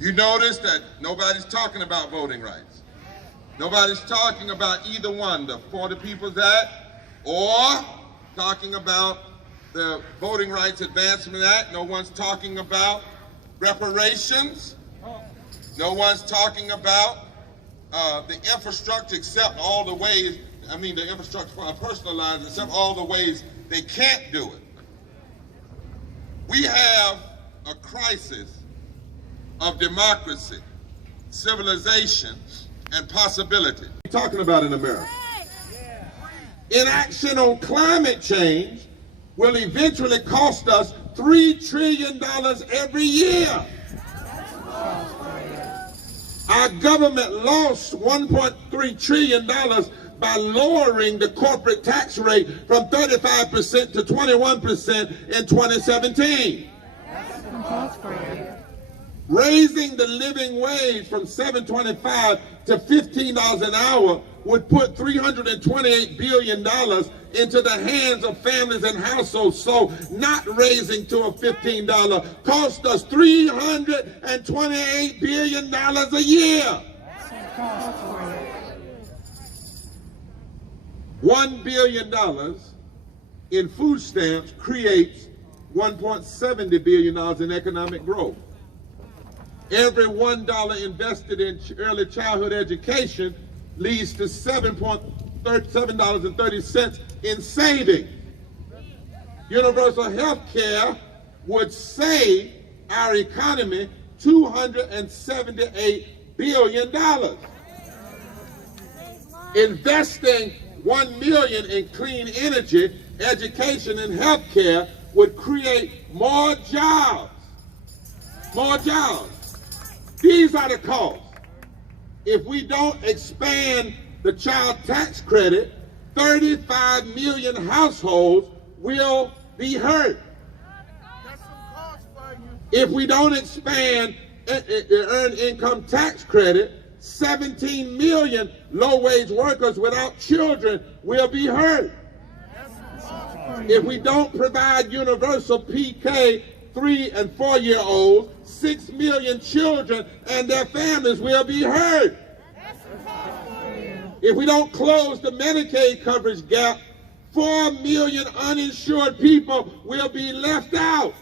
You notice that nobody's talking about voting rights. Nobody's talking about either one, the For the People's Act or talking about the Voting Rights Advancement Act. No one's talking about reparations. No one's talking about the infrastructure except all the ways, the infrastructure for our personal lives, except all the ways they can't do it. We have a crisis of democracy, civilization, and possibility. What are we talking about in America? Inaction on climate change will eventually cost us $3 trillion every year. Our government lost $1.3 trillion by lowering the corporate tax rate from 35% to 21% in 2017. Raising the living wage from $7.25 to $15 an hour would put $328 billion into the hands of families and households. So not raising to a $15 cost us $328 billion a year. $1 billion in food stamps creates $1.70 billion in economic growth. Every $1 invested in early childhood education leads to $7.30 in savings. Universal health care would save our economy $278 billion. Investing $1 million in clean energy, education, and health care would create more jobs. More jobs. These are the costs. If we don't expand the child tax credit, 35 million households will be hurt. If we don't expand the earned income tax credit, 17 million low-wage workers without children will be hurt. If we don't provide universal PK 3- and 4-year-olds, 6 million children and their families will be hurt. If we don't close the Medicaid coverage gap, 4 million uninsured people will be left out.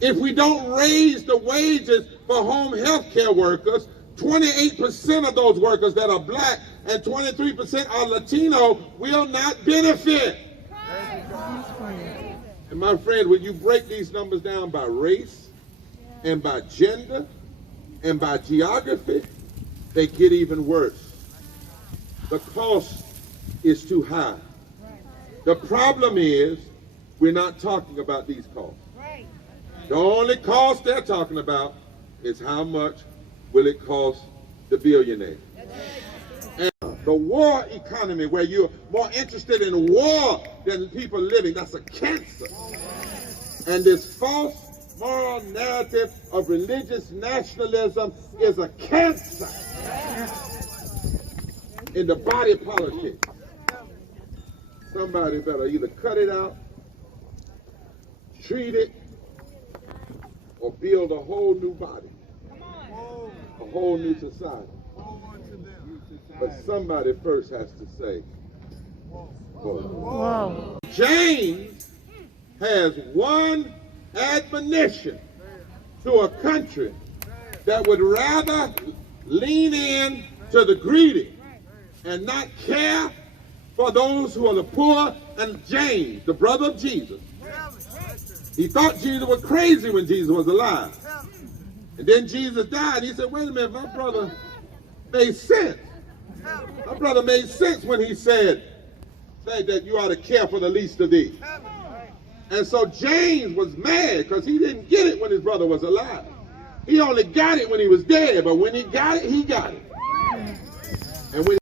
If we don't raise the wages for home health care workers, 28% of those workers that are black and 23% are Latino will not benefit. And my friend, when you break these numbers down by race and by gender and by geography, they get even worse. The cost is too high. The problem is we're not talking about these costs. The only cost they're talking about is how much will it cost the billionaire. And the war economy, where you're more interested in war than people living, that's a cancer. And this false moral narrative of religious nationalism is a cancer in the body politic. Somebody better either cut it out, treat it, or build a whole new body, a whole new society. But somebody first has to say, whoa. James has one admonition to a country that would rather lean in to the greedy and not care for those who are the poor. And James, the brother of Jesus, he thought Jesus was crazy when Jesus was alive. And then Jesus died. He said, wait a minute, my brother made sense. My brother made sense when he said that you ought to care for the least of these. And so James was mad because he didn't get it when his brother was alive. He only got it when he was dead, but when he got it, he got it. And when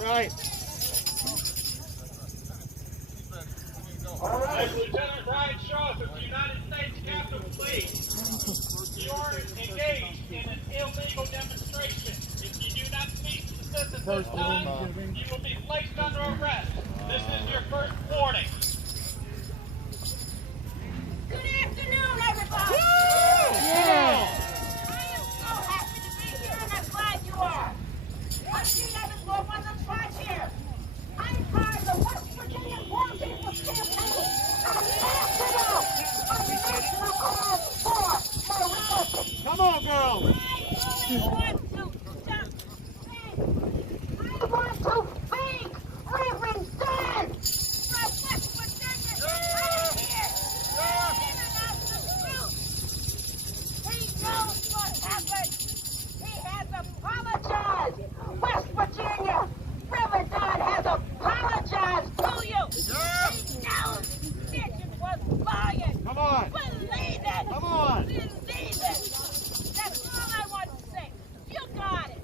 Right. All right, Lieutenant Brian Shaw of the United States Capitol Police. You are engaged in an illegal demonstration. If you do not cease to desist at this time, you will be placed under arrest. This is your first warning. Good afternoon, everybody. Yeah. I am so happy to be here, and I'm glad you are. What you have is more on the charge here. I'm part of the West Virginia Poor People's Campaign. I'm national. I'm national cause for my real. Come on, girl. I want to thank Reverend Dan from West Virginia. I'm here. Giving us the truth. He knows what happened. He has apologized. West Virginia, Reverend Dan has apologized to you. He knows it was lying. Come on. Believe it. Come on. Believe it. That's all I want to say. You got it.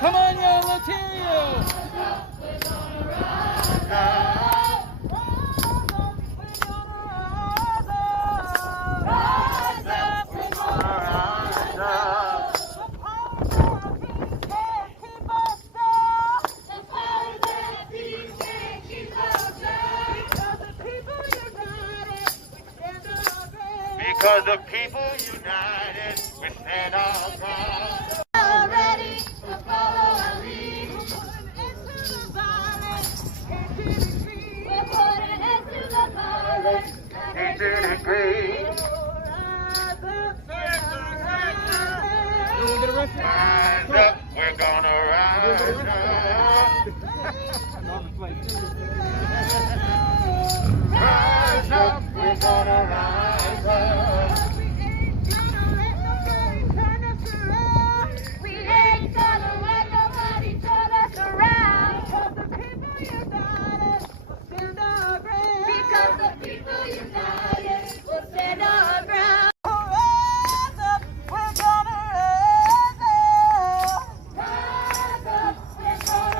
Come on, young Ontario. Because the people united, we stand our ground. Ready to follow our lead. We're putting an end to the violence. Into the grave. Rise up, we're gonna rise up. Rise up, we're gonna rise up. We ain't gonna let nobody turn us around. Because the people united will stand our ground. Because the people united will stand our ground. Rise up, we're gonna rise up. Rise up, we're gonna